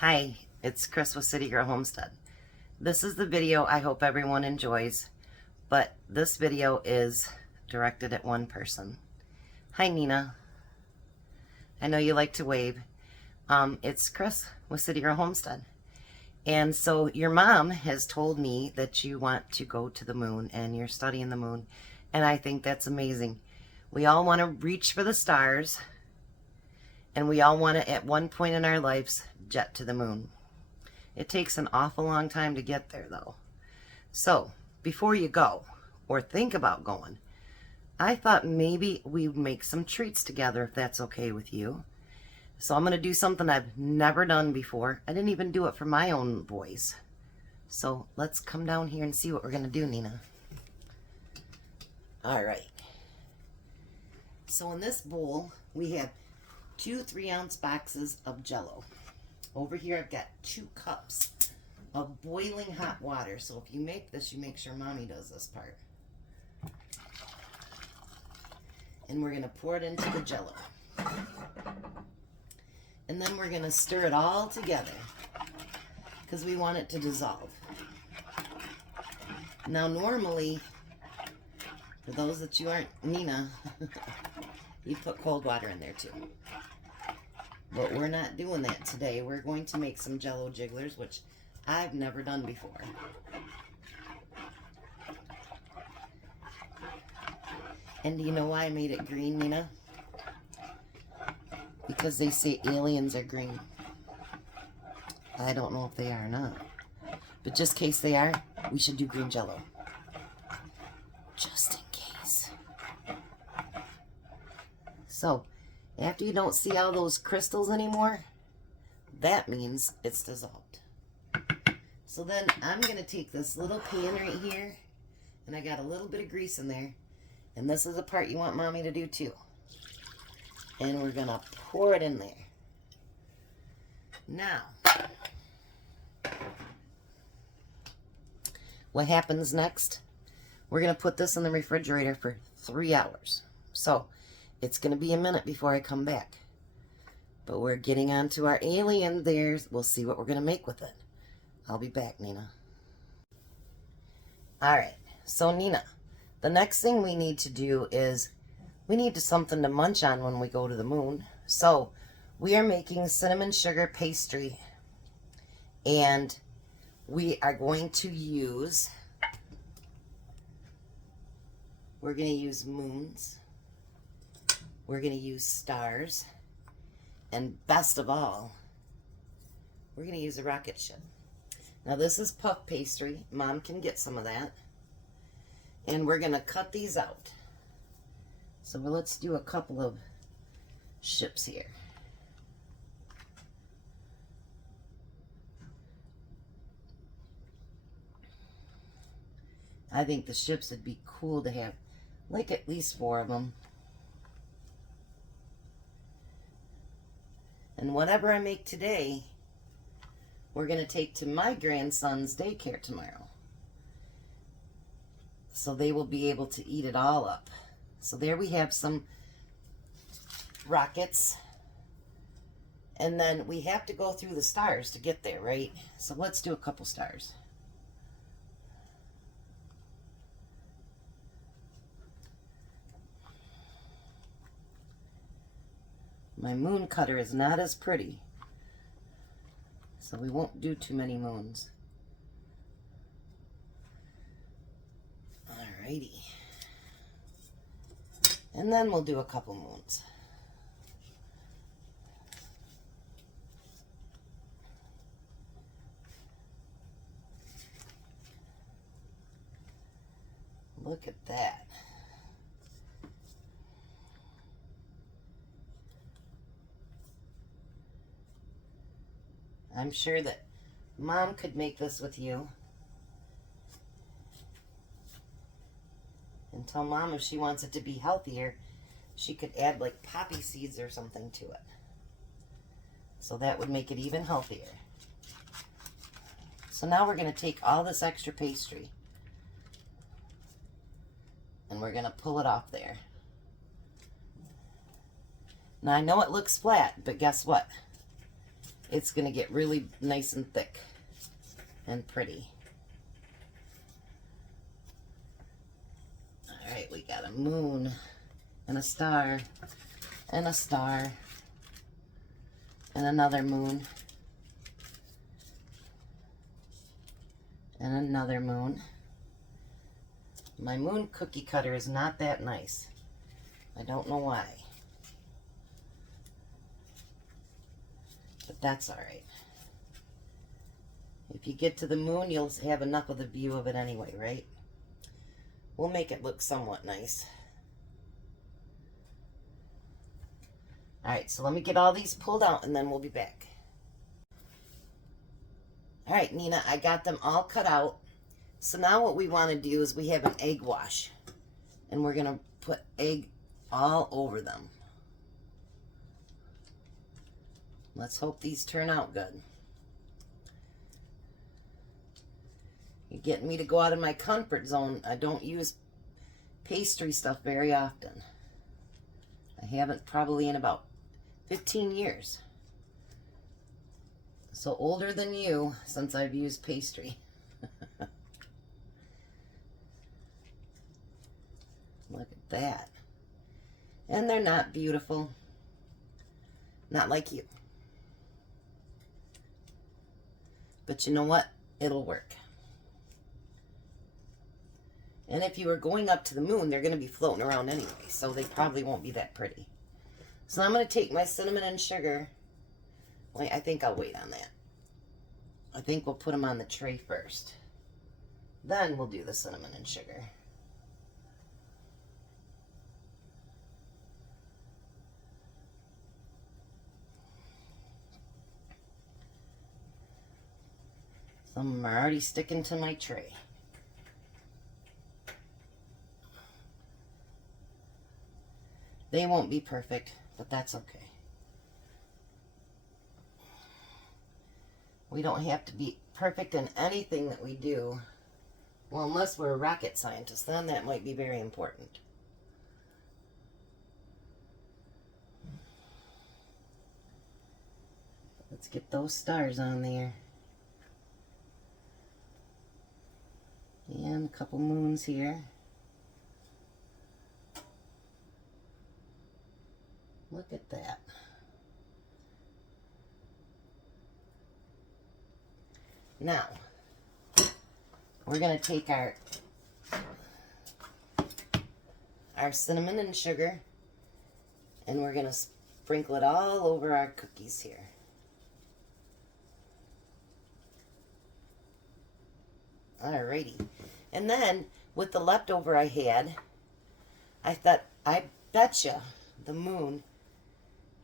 Hi, it's Chris with Citygirlhomestead. This is the video I hope everyone enjoys, but this video is directed at one person. Hi, Nina. I know you like to wave. It's Chris with Citygirlhomestead. And so your mom has told me that you want to go to the moon and you're studying the moon, and I think that's amazing. We all want to reach for the stars, and we all want to, at one point in our lives, jet to the moon. It takes an awful long time to get there, though. So, before you go, or think about going, I thought maybe we'd make some treats together, if that's okay with you. So I'm going to do something I've never done before. I didn't even do it for my own boys. So let's come down here and see what we're going to do, Nina. All right. So in this bowl, we have 2 3-ounce boxes of Jello. Over here I've got 2 cups of boiling hot water. So if you make this, you make sure Mommy does this part. And we're going to pour it into the Jello. And then we're going to stir it all together because we want it to dissolve. Now normally, for those that you aren't Nina, you put cold water in there too. But we're not doing that today. We're going to make some Jello jigglers, which I've never done before. And do you know why I made it green, Nina? Because they say aliens are green. I don't know if they are or not. But just in case they are, we should do green Jello. Just in case. So, after you don't see all those crystals anymore, that means it's dissolved. So then I'm going to take this little pan right here, and I got a little bit of grease in there, and this is the part you want Mommy to do too. And we're going to pour it in there. Now, what happens next? We're going to put this in the refrigerator for 3 hours. So, it's going to be a minute before I come back. But we're getting on to our alien there. We'll see what we're going to make with it. I'll be back, Nina. Alright, so Nina, the next thing we need to do is we need something to munch on when we go to the moon. So, we are making cinnamon sugar pastry. And we are going to use, we're going to use moons. We're going to use stars, and best of all, we're going to use a rocket ship. Now this is puff pastry. Mom can get some of that. And we're going to cut these out. So let's do a couple of ships here. I think the ships would be cool to have, like at least 4 of them. And whatever I make today, we're going to take to my grandson's daycare tomorrow. So they will be able to eat it all up. So there we have some rockets. And then we have to go through the stars to get there, right? So let's do a couple stars. My moon cutter is not as pretty, so we won't do too many moons. Alrighty. And then we'll do a couple moons. Look at that. I'm sure that Mom could make this with you. And tell Mom if she wants it to be healthier, she could add like poppy seeds or something to it. So that would make it even healthier. So now we're going to take all this extra pastry and we're going to pull it off there. Now I know it looks flat, but guess what? it's going to get really nice and thick and pretty. All right, we got a moon and a star and a star and another moon and another moon. My moon cookie cutter is not that nice. I don't know why. But that's all right. If you get to the moon, you'll have enough of the view of it anyway, right? We'll make it look somewhat nice. All right, so let me get all these pulled out and then we'll be back. All right, Nina, I got them all cut out. So now what we want to do is we have an egg wash. And we're going to put egg all over them. Let's hope these turn out good. You're getting me to go out of my comfort zone. I don't use pastry stuff very often. I haven't probably in about 15 years. So older than you since I've used pastry. Look at that. And they're not beautiful. Not like you. But you know what? It'll work. And if you were going up to the moon, they're going to be floating around anyway, so they probably won't be that pretty. So I'm going to take my cinnamon and sugar. Wait, I think I'll wait on that. I think we'll put them on the tray first. Then we'll do the cinnamon and sugar. Some of them are already sticking to my tray. They won't be perfect, but that's okay. We don't have to be perfect in anything that we do. Well, unless we're rocket scientists, then that might be very important. Let's get those stars on there. And a couple moons here. Look at that. Now, we're going to take our cinnamon and sugar, and we're going to sprinkle it all over our cookies here. Alrighty. And then, with the leftover I had, I thought, I betcha the moon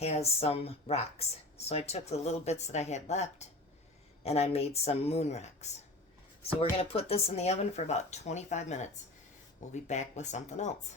has some rocks. So I took the little bits that I had left and I made some moon rocks. So we're going to put this in the oven for about 25 minutes. We'll be back with something else.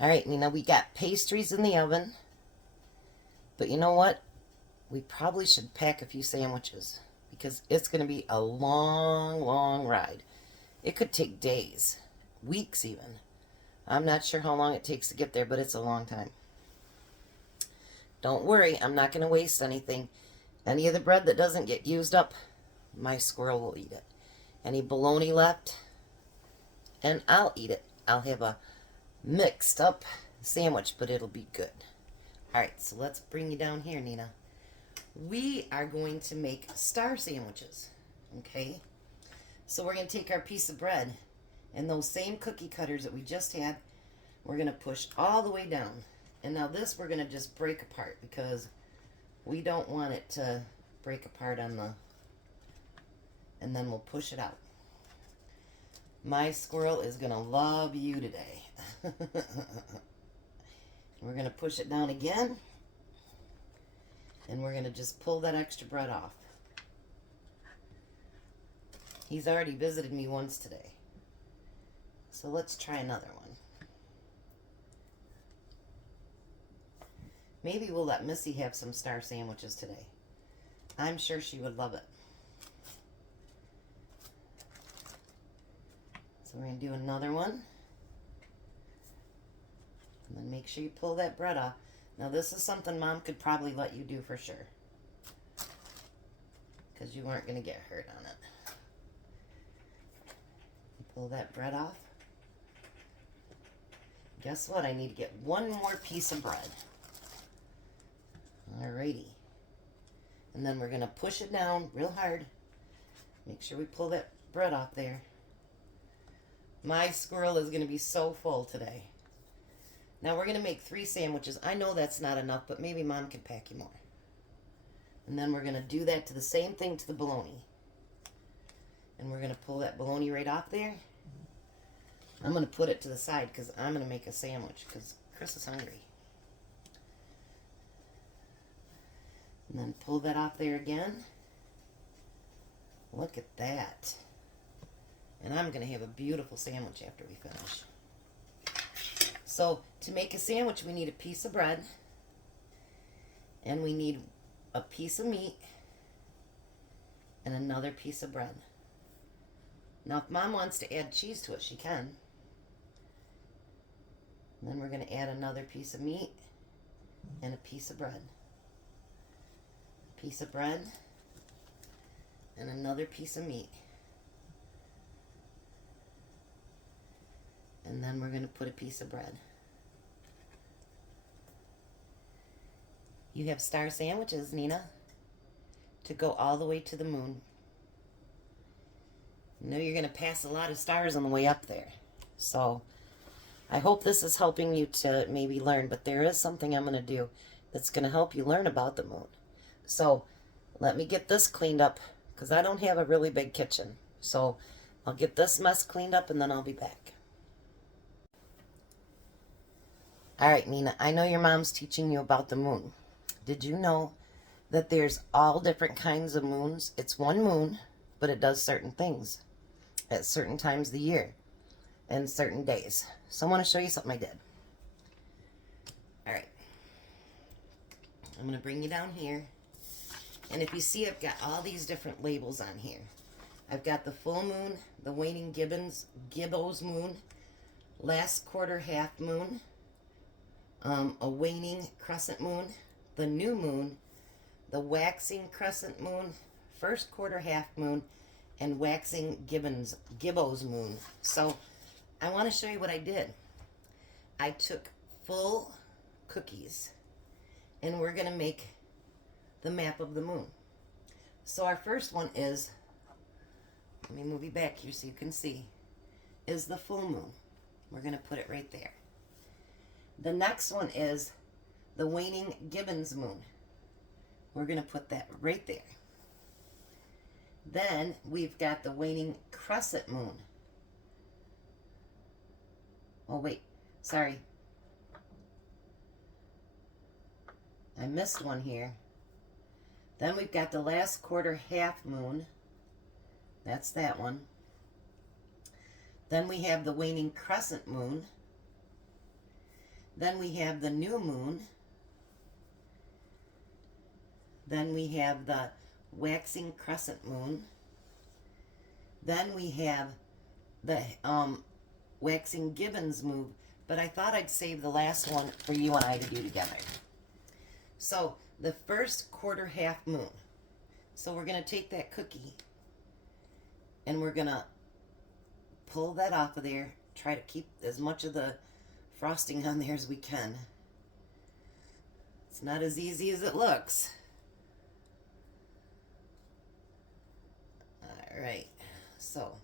Alright, Nina, we got pastries in the oven. But you know what? We probably should pack a few sandwiches because it's going to be a long, long ride. It could take days, weeks even. I'm not sure how long it takes to get there, but it's a long time. Don't worry, I'm not going to waste anything. Any of the bread that doesn't get used up, my squirrel will eat it. Any bologna left, and I'll eat it. I'll have a mixed up sandwich, but it'll be good. Alright, so let's bring you down here, Nina. We are going to make star sandwiches, okay? So we're going to take our piece of bread and those same cookie cutters that we just had, we're going to push all the way down. And now this we're going to just break apart because we don't want it to break apart on the... And then we'll push it out. My squirrel is going to love you today. We're going to push it down again. And we're going to just pull that extra bread off. He's already visited me once today. So let's try another one. Maybe we'll let Missy have some star sandwiches today. I'm sure she would love it. So we're going to do another one. And then make sure you pull that bread off. Now this is something Mom could probably let you do for sure, because you weren't going to get hurt on it. Pull that bread off. Guess what? I need to get one more piece of bread. Alrighty. And then we're going to push it down real hard. Make sure we pull that bread off there. My squirrel is going to be so full today. Now we're going to make 3 sandwiches. I know that's not enough, but maybe Mom can pack you more. And then we're going to do that to the same thing to the bologna. And we're going to pull that bologna right off there. I'm going to put it to the side because I'm going to make a sandwich because Chris is hungry. And then pull that off there again. Look at that. And I'm going to have a beautiful sandwich after we finish. So to make a sandwich, we need a piece of bread. And we need a piece of meat. And another piece of bread. Now if Mom wants to add cheese to it, she can. And then we're going to add another piece of meat and a piece of bread. A piece of bread and another piece of meat. And then we're going to put a piece of bread. You have star sandwiches, Nina, to go all the way to the moon. You know you're going to pass a lot of stars on the way up there. So I hope this is helping you to maybe learn, but there is something I'm going to do that's going to help you learn about the moon. So let me get this cleaned up because I don't have a really big kitchen. So I'll get this mess cleaned up and then I'll be back. All right, Nina, I know your mom's teaching you about the moon. Did you know that there's all different kinds of moons? It's one moon, but it does certain things at certain times of the year and certain days. So I want to show you something I did. All right. I'm going to bring you down here. And if you see, I've got all these different labels on here. I've got the full moon, the waning gibbous moon, last quarter half moon, a waning crescent moon, the new moon, the waxing crescent moon, first quarter half moon, and waxing gibbous moon. So I want to show you what I did. I took full cookies and we're going to make the map of the moon. So our first one is, let me move you back here so you can see, is the full moon. We're going to put it right there. The next one is the waning gibbous moon. We're going to put that right there. Then we've got the waning crescent moon. Oh wait, sorry. I missed one here. Then we've got the last quarter half moon. That's that one. Then we have the waning crescent moon. Then we have the new moon. Then we have the waxing crescent moon. Then we have the waxing gibbous moon. But I thought I'd save the last one for you and I to do together. So the first quarter half moon. So we're going to take that cookie and we're going to pull that off of there. Try to keep as much of the frosting on there as we can. It's not as easy as it looks. Alright, so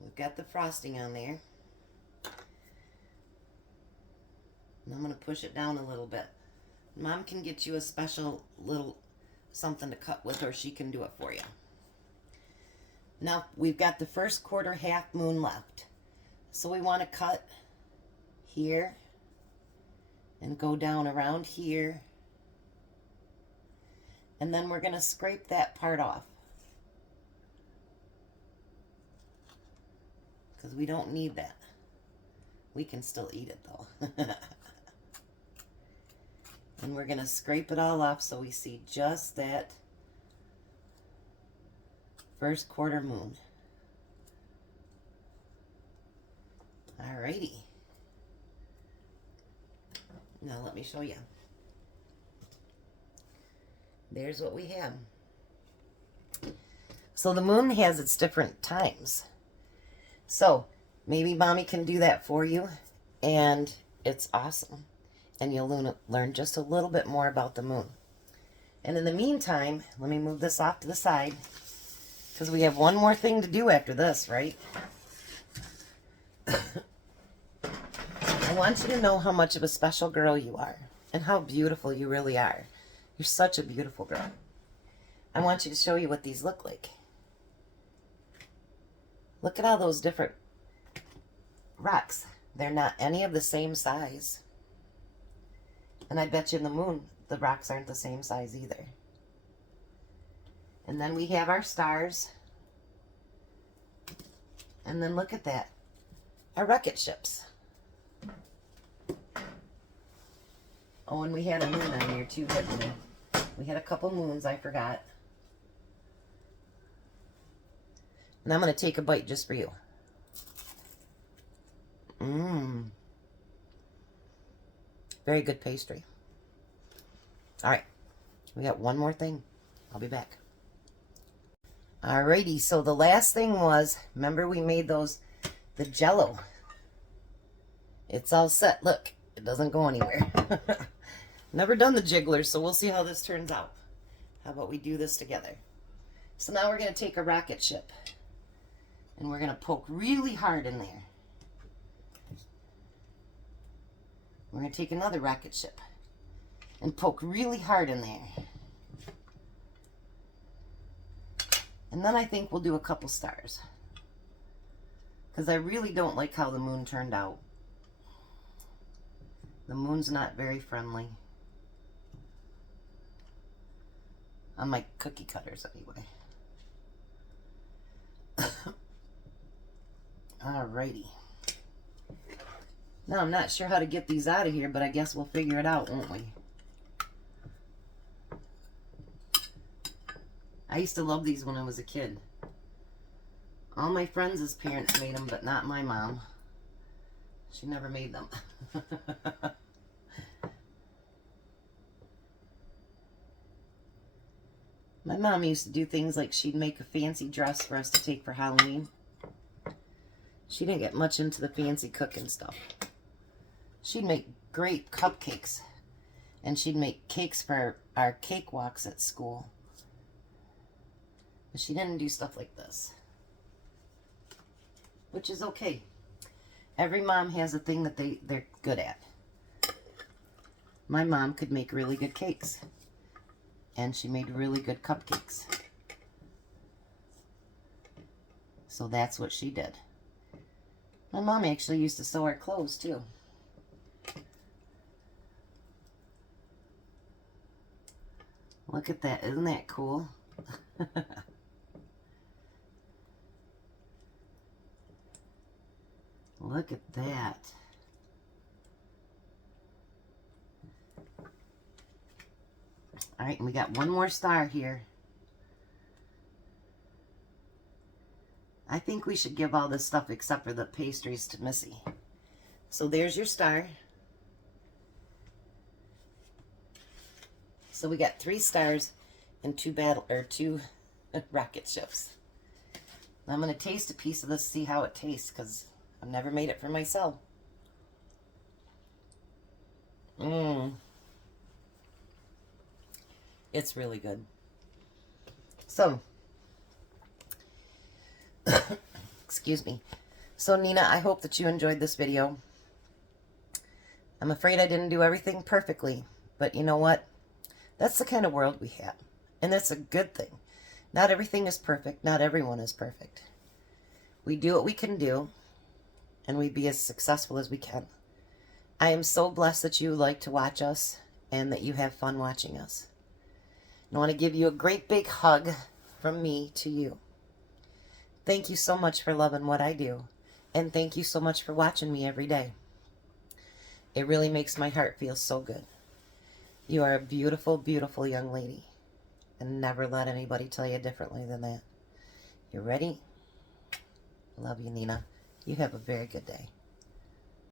we've got the frosting on there. And I'm going to push it down a little bit. Mom can get you a special little something to cut with, or she can do it for you. Now we've got the first quarter half moon left. So we want to cut here and go down around here. And then we're going to scrape that part off, because we don't need that. We can still eat it though. And we're going to scrape it all off so we see just that first quarter moon. Alrighty. Now let me show you. there's what we have. So the moon has its different times. So maybe mommy can do that for you, and it's awesome. And you'll learn just a little bit more about the moon. And in the meantime, let me move this off to the side, because we have one more thing to do after this, right? I want you to know how much of a special girl you are and how beautiful you really are. You're such a beautiful girl. I want you to show you what these look like. Look at all those different rocks. They're not any of the same size. And I bet you in the moon, the rocks aren't the same size either. And then we have our stars. And then look at that. Our rocket ships. Oh, and we had a moon on here too, didn't we? We had a couple moons, I forgot. And I'm going to take a bite just for you. Very good pastry. All right, we got one more thing. I'll be back. Alrighty, so the last thing was, remember we made the Jello. It's all set. Look, it doesn't go anywhere. Never done the jiggler, so we'll see how this turns out. How about we do this together? So now we're going to take a rocket ship, and we're going to poke really hard in there. We're going to take another rocket ship and poke really hard in there. And then I think we'll do a couple stars, because I really don't like how the moon turned out. The moon's not very friendly. On my cookie cutters, anyway. Alrighty. Now, I'm not sure how to get these out of here, but I guess we'll figure it out, won't we? I used to love these when I was a kid. All my friends' parents made them, but not my mom. She never made them. My mom used to do things like she'd make a fancy dress for us to take for Halloween. She didn't get much into the fancy cooking stuff. She'd make great cupcakes, and she'd make cakes for our cakewalks at school. But she didn't do stuff like this, which is okay. Every mom has a thing that they're good at. My mom could make really good cakes, and she made really good cupcakes. So that's what she did. My mom actually used to sew our clothes too. Look at that. Isn't that cool? Look at that. All right, and we got one more star here. I think we should give all this stuff except for the pastries to Missy. So there's your star. So we got 3 stars and 2 rocket ships. Now I'm going to taste a piece of this, see how it tastes, because I've never made it for myself. It's really good. So, excuse me. So Nina, I hope that you enjoyed this video. I'm afraid I didn't do everything perfectly, but you know what? That's the kind of world we have, and that's a good thing. Not everything is perfect. Not everyone is perfect. We do what we can do, and we be as successful as we can. I am so blessed that you like to watch us and that you have fun watching us. I want to give you a great big hug from me to you. Thank you so much for loving what I do, and thank you so much for watching me every day. It really makes my heart feel so good. You are a beautiful, beautiful young lady, and never let anybody tell you differently than that. You ready? Love you, Nina. You have a very good day.